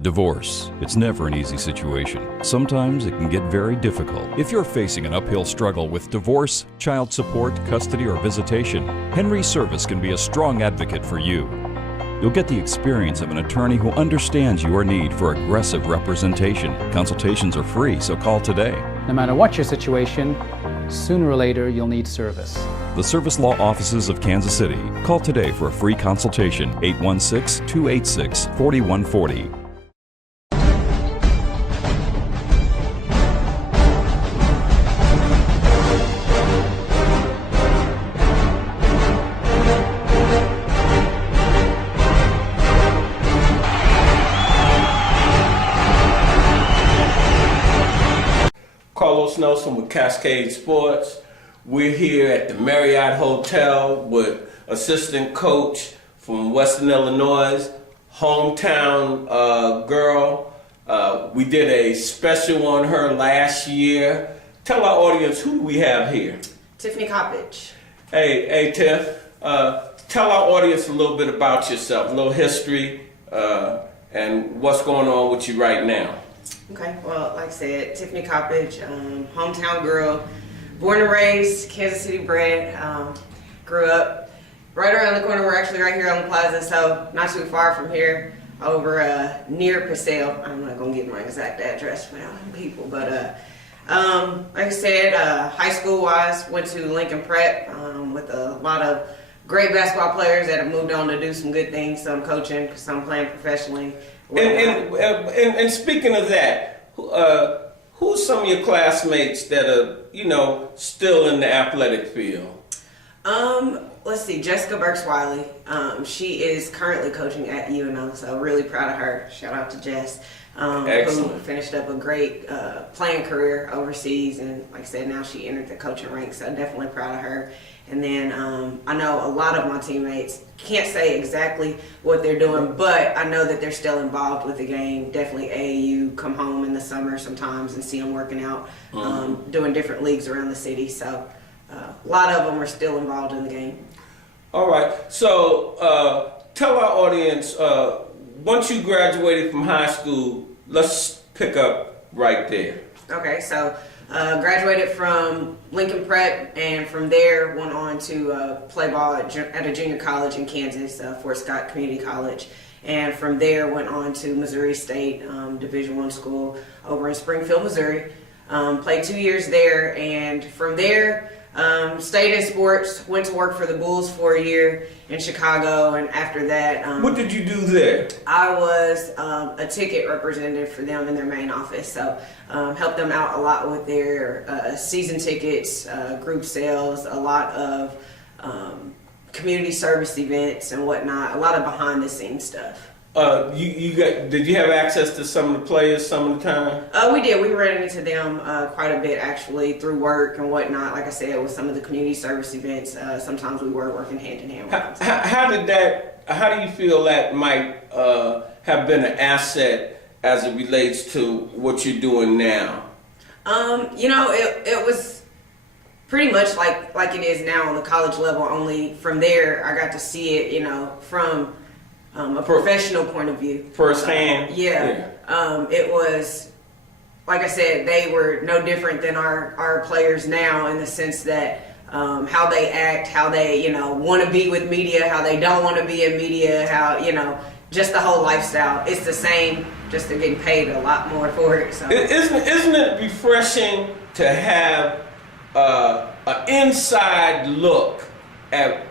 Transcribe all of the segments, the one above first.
Divorce. It's never an easy situation. Sometimes it can get very difficult. If you're facing an uphill struggle with divorce, child support, custody, or visitation, Henry Service can be a strong advocate for you. You'll get the experience of an attorney who understands your need for aggressive representation. Consultations are free, so call today. No matter what your situation, sooner or later you'll need service. The Service Law Offices of Kansas City. Call today for a free consultation. 816-286-4140. Nelson with Cascade Sports. We're here at the Marriott Hotel with assistant coach from Western Illinois, hometown girl. We did a special on her last year. Tell our audience, who do we have here? Tiffany Coppage. Hey Tiff. Tell our audience a little bit about yourself, a little history, and what's going on with you right now. Okay, well, like I said, Tiffany Coppage, hometown girl, born and raised, Kansas City bred, grew up right around the corner. We're actually right here on the plaza, so not too far from here, over near Paseo. I'm not going to give my exact address for people, but like I said, high school-wise, went to Lincoln Prep with a lot of great basketball players that have moved on to do some good things, some coaching, some playing professionally. And speaking of that, who's some of your classmates that are, still in the athletic field? Let's see, Jessica Burks-Wiley. She is currently coaching at UNO, so really proud of her. Shout out to Jess, who finished up a great playing career overseas, and like I said, now she entered the coaching ranks, so definitely proud of her. And then I know a lot of my teammates, can't say exactly what they're doing, but I know that they're still involved with the game. Definitely AAU, come home in the summer sometimes and see them working out, doing different leagues around the city. So a lot of them are still involved in the game. All right. So tell our audience, once you graduated from high school, let's pick up right there. Okay, so graduated from Lincoln Prep, and from there went on to play ball at a junior college in Kansas, Fort Scott Community College. And from there went on to Missouri State Division I school over in Springfield, Missouri. Played 2 years there, and from there stayed in sports, went to work for the Bulls for a year in Chicago, and after that... what did you do there? I was a ticket representative for them in their main office, so helped them out a lot with their season tickets, group sales, a lot of community service events and whatnot, a lot of behind-the-scenes stuff. Did you have access to some of the players some of the time? We did. We ran into them quite a bit actually through work and whatnot. Like I said, with some of the community service events, sometimes we were working hand in hand with them. How do you feel that might have been an asset as it relates to what you're doing now? It was pretty much like it is now on the college level, only from there I got to see it, from a professional point of view. Firsthand? Yeah. It was, like I said, they were no different than our players now in the sense that how they act, how they, want to be with media, how they don't want to be in media, how, just the whole lifestyle. It's the same, just they're getting paid a lot more for it. So. Isn't it refreshing to have an inside look at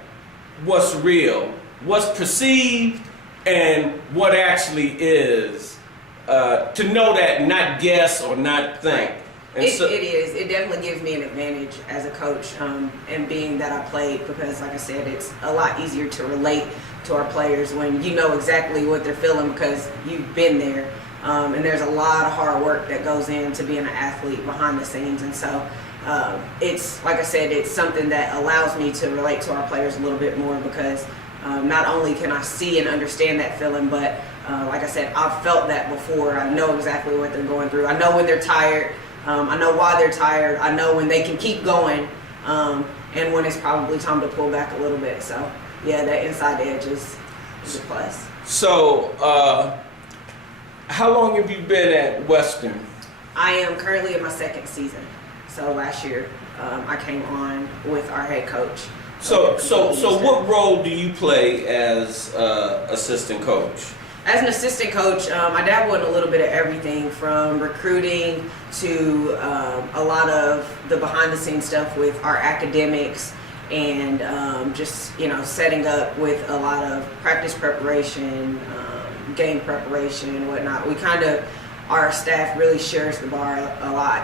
what's real, what's perceived, and what actually is, to know that, not guess or not think. It is. It definitely gives me an advantage as a coach, and being that I played, because like I said, it's a lot easier to relate to our players when you know exactly what they're feeling because you've been there. And there's a lot of hard work that goes into being an athlete behind the scenes. And so it's, like I said, it's something that allows me to relate to our players a little bit more because not only can I see and understand that feeling, but like I said, I've felt that before. I know exactly what they're going through. I know when they're tired. I know why they're tired. I know when they can keep going and when it's probably time to pull back a little bit. So, yeah, that inside edge is a plus. So, How long have you been at Western? I am currently in my second season. So last year, I came on with our head coach. So what role do you play as assistant coach? As an assistant coach, I dabble in a little bit of everything from recruiting to a lot of the behind-the-scenes stuff with our academics and just, setting up with a lot of practice preparation, game preparation and whatnot. Our staff really shares the bar a lot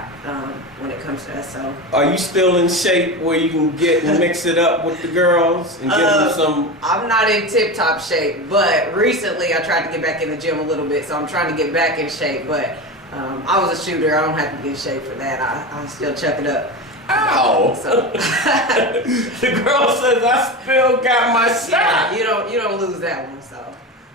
when it comes to us. So, are you still in shape where you can get and mix it up with the girls and give them some? I'm not in tip-top shape, but recently I tried to get back in the gym a little bit, so I'm trying to get back in shape. But I was a shooter. I don't have to get in shape for that. I still chuck it up. Ow! So. The girl says I still got my shot. Yeah, you don't lose that one.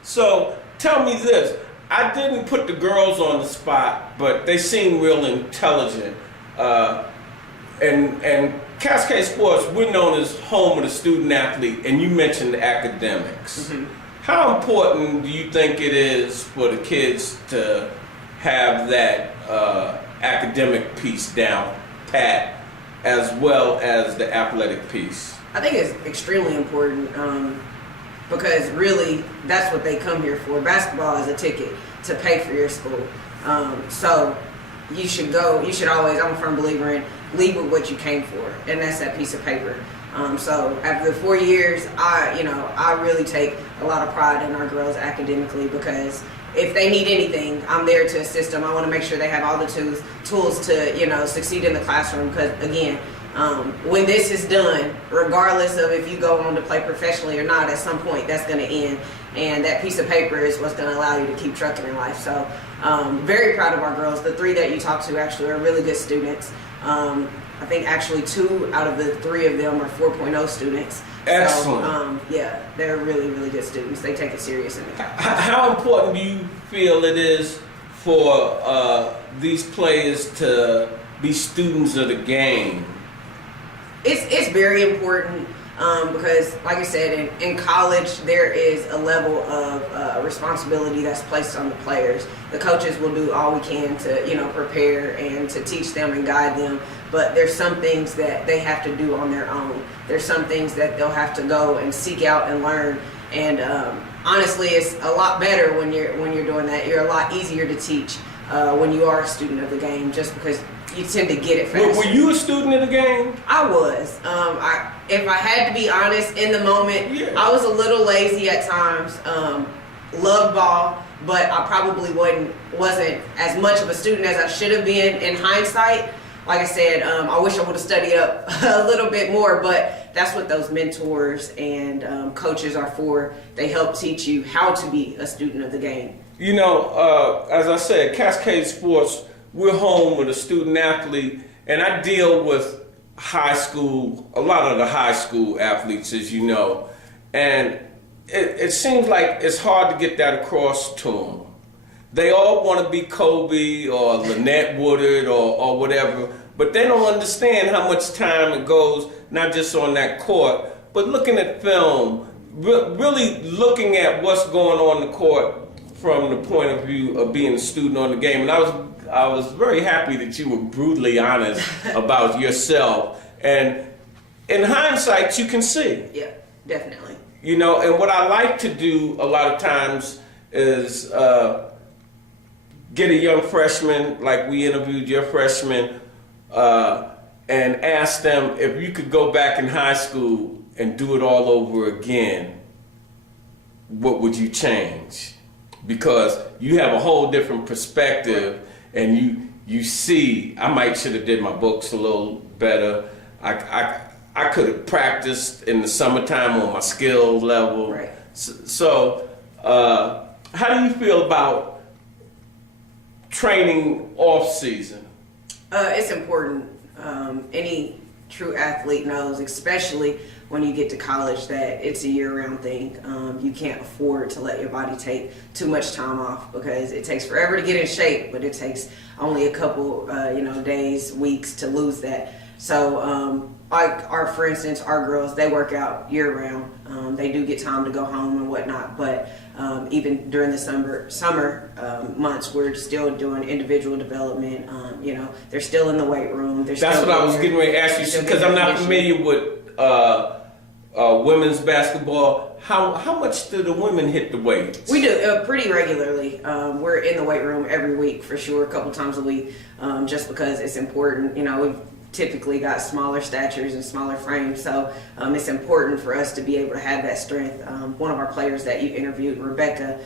So tell me this. I didn't put the girls on the spot, but they seem real intelligent. And Cascade Sports, we're known as home of the student athlete, and you mentioned academics. Mm-hmm. How important do you think it is for the kids to have that academic piece down pat, as well as the athletic piece? I think it's extremely important. Because really, that's what they come here for. Basketball is a ticket to pay for your school. So you should always, I'm a firm believer in, leave with what you came for, and that's that piece of paper. So after the 4 years, I really take a lot of pride in our girls academically, because if they need anything, I'm there to assist them. I want to make sure they have all the tools to, succeed in the classroom, because again, when this is done, regardless of if you go on to play professionally or not, at some point that's going to end, and that piece of paper is what's going to allow you to keep trucking in life. So very proud of our girls. The 3 that you talked to actually are really good students. I think actually 2 out of the 3 of them are 4.0 students. Excellent. So, they're really, really good students. They take it serious in the class. How important do you feel it is for these players to be students of the game? It's very important because, like I said, in college there is a level of responsibility that's placed on the players. The coaches will do all we can to prepare and to teach them and guide them, but there's some things that they have to do on their own. There's some things that they'll have to go and seek out and learn. And honestly, it's a lot better when you're doing that. You're a lot easier to teach when you are a student of the game, just because you tend to get it faster. Were you a student of the game? I was. If I had to be honest, in the moment, I was a little lazy at times. Loved ball, but I probably wasn't as much of a student as I should have been in hindsight. Like I said, I wish I would have studied up a little bit more, but that's what those mentors and coaches are for. They help teach you how to be a student of the game. As I said, Cascade Sports, we're home with a student athlete, and I deal with a lot of the high school athletes, as you know, and it seems like it's hard to get that across to them. They all want to be Kobe or Lynette Woodard or whatever, but they don't understand how much time it goes, not just on that court, but looking at film, really looking at what's going on in the court from the point of view of being a student on the game. And I was very happy that you were brutally honest about yourself. And in hindsight, you can see. Yeah, definitely. And what I like to do a lot of times is get a young freshman, like we interviewed your freshman, and ask them if you could go back in high school and do it all over again, what would you change? Because you have a whole different perspective, and you see, I might should have did my books a little better. I could have practiced in the summertime on my skill level. Right. So how do you feel about training off season? It's important. Any true athlete knows, especially when you get to college, that it's a year-round thing. You can't afford to let your body take too much time off, because it takes forever to get in shape, but it takes only a couple days, weeks to lose that. So for instance, our girls, they work out year round. They do get time to go home and whatnot, but even during the summer months, we're still doing individual development. They're still in the weight room. That's what I was getting ready to ask you, because I'm not familiar with women's basketball. How much do the women hit the weights? We do pretty regularly. We're in the weight room every week for sure, a couple times a week, just because it's important. We've typically got smaller statures and smaller frames, so it's important for us to be able to have that strength. One of our players that you interviewed, Rebecca,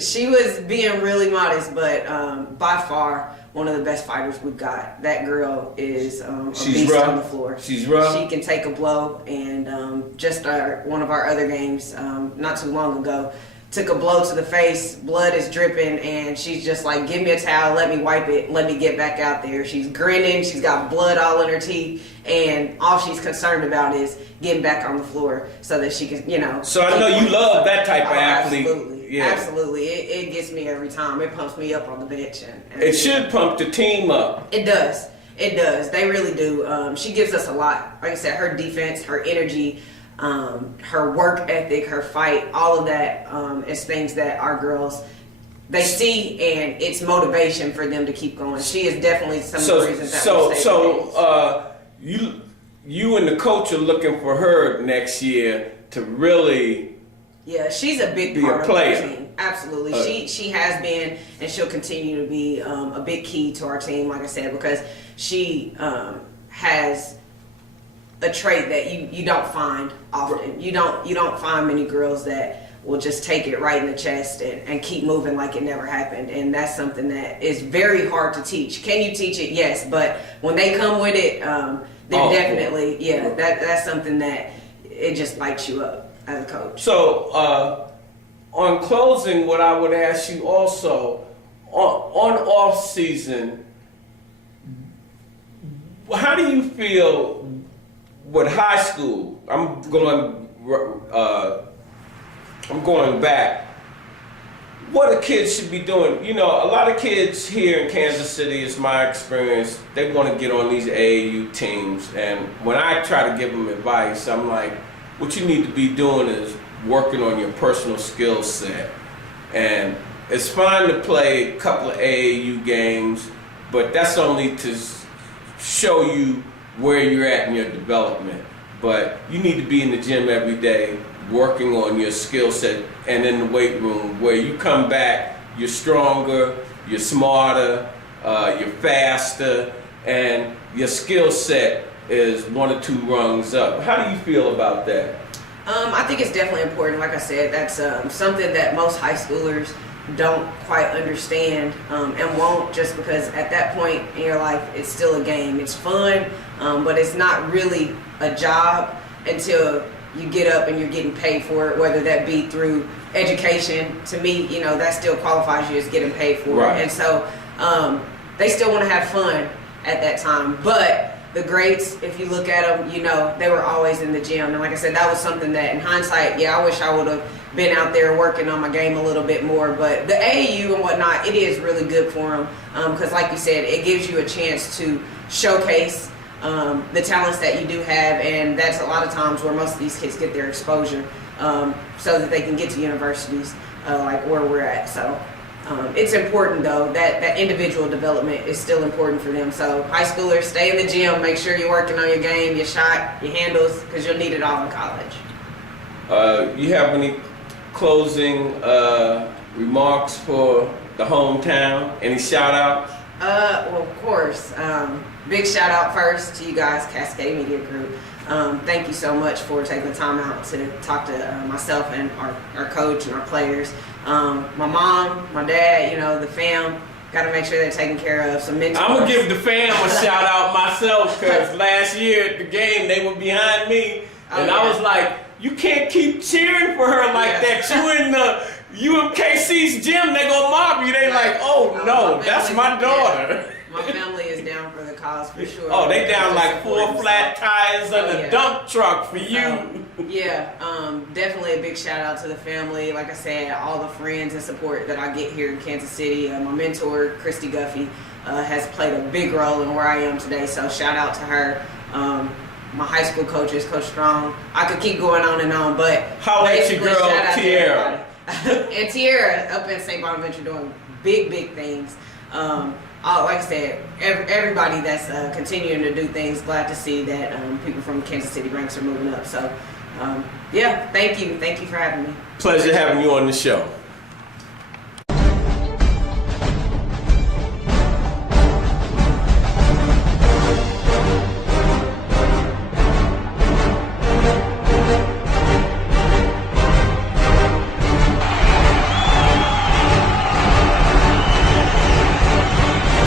she was being really modest, but by far one of the best fighters we've got. That girl is a beast rough on the floor. She's rough. She can take a blow, and just one of our other games not too long ago, took a blow to the face, blood is dripping, and she's just like, give me a towel, let me wipe it, let me get back out there. She's grinning, she's got blood all in her teeth, and all she's concerned about is getting back on the floor so that she can, So I know you love that type of athlete. Absolutely, yeah. Absolutely. It gets me every time. It pumps me up on the bench. And it should pump the team up. It does. It does. They really do. She gives us a lot. Like I said, her defense, her energy, her work ethic, her fight, all of that is things that our girls, they see, and it's motivation for them to keep going. She is definitely some of the reasons that we say you and the coach are looking for her next year to really she's a big part of our team. Absolutely. She has been, and she'll continue to be a big key to our team, like I said, because she has a trait that you don't find often. You don't find many girls that will just take it right in the chest and keep moving like it never happened. And that's something that is very hard to teach. Can you teach it? Yes, but when they come with it, they're definitely that's something that it just lights you up as a coach. So on closing, what I would ask you also on off season, how do you feel with high school? I'm going back. What a kid should be doing. A lot of kids here in Kansas City, it's my experience, they want to get on these AAU teams. And when I try to give them advice, I'm like, what you need to be doing is working on your personal skill set. And it's fine to play a couple of AAU games, but that's only to show you where you're at in your development. But you need to be in the gym every day, working on your skill set, and in the weight room where you come back, you're stronger, you're smarter, you're faster, and your skill set is 1 or 2 rungs up. How do you feel about that? I think it's definitely important. Like I said, that's something that most high schoolers don't quite understand and won't, just because at that point in your life it's still a game. It's fun, but it's not really a job until you get up and you're getting paid for it, whether that be through education. To me, that still qualifies you as getting paid for right. it. And so they still want to have fun at that time. But the greats, if you look at them, they were always in the gym. And like I said, that was something that in hindsight, I wish I would have been out there working on my game a little bit more. But the AAU and whatnot, it is really good for them because like you said, it gives you a chance to showcase the talents that you do have, and that's a lot of times where most of these kids get their exposure so that they can get to universities like where we're at. So it's important though, that individual development is still important for them. So high schoolers, stay in the gym, make sure you're working on your game, your shot, your handles, because you'll need it all in college. You have any closing remarks for the hometown? Any shout outs? Well, of course. Big shout out first to you guys, Cascade Media Group. Thank you so much for taking the time out to talk to myself and our coach and our players. My mom, my dad, the fam, got to make sure they're taken care of. Some mentors. I'm going to give the fam a shout out myself, because last year at the game, they were behind me. And I was like, you can't keep cheering for her like that. UMKC's gym, they gonna mob you. They like, oh no, that's my daughter. My family is down for the cause for sure. Oh, they down like 4 flat tires and a dump truck for you. Definitely a big shout out to the family. Like I said, all the friends and support that I get here in Kansas City. My mentor, Christy Guffey, has played a big role in where I am today. So shout out to her. My high school coaches, Coach Strong. I could keep going on and on, but how about your girl, Tiara? And Tiara up in St. Bonaventure doing big things. Like I said, everybody that's continuing to do things, glad to see that people from Kansas City ranks are moving up. So, thank you for having me. Pleasure having you on the show.